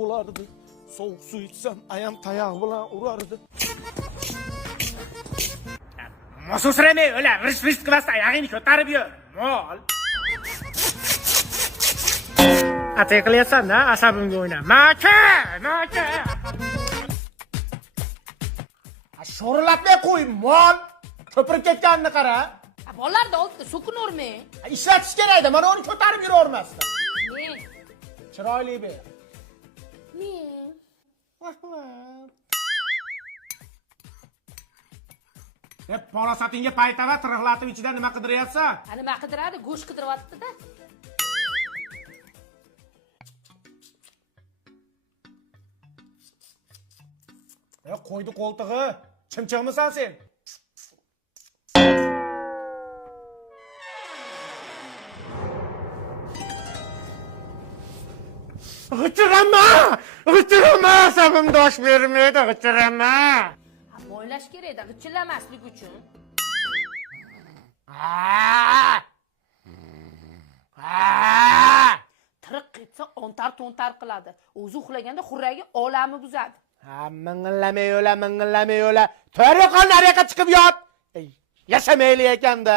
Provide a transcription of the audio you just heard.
bo'lardi. Sovuq suv ichsam, ayam tayoq bilan urardi. Mosusramay o'la, rish-rish qilmasdan oyog'ingni ko'tarib yur. Mol. Atay qilyapsan-da, asabimga o'yna. Maka! Sho'rlatmay qo'y, mol. Ko'pirib ketganini qara. Bolalarda oldida so'kinurmay. Ishlatish kerak-da, mana uni ko'tarib yuravermasdan. Men. Chiroyli ber. Men. Porosatingga paytava tirg'latib ichida nima qidiryapsan? Nima qidiradi? Go'sht qidiryapti-da. Qo'ydi qo'ltig'i. Chimchiqmisan sen? G'ichirama, asabim dosh bermaydi, g'ichirama. Mo'ylash kerak-da, g'ichillamaslik uchun. Tiriq ketsa ontar-to'ntar qiladi. O'zi uxlaganda xurragi olami buzadi. Mingillamay yo'la. To'g'ri qol nariyoqqa chiqib yot. Yashamayli ekanda.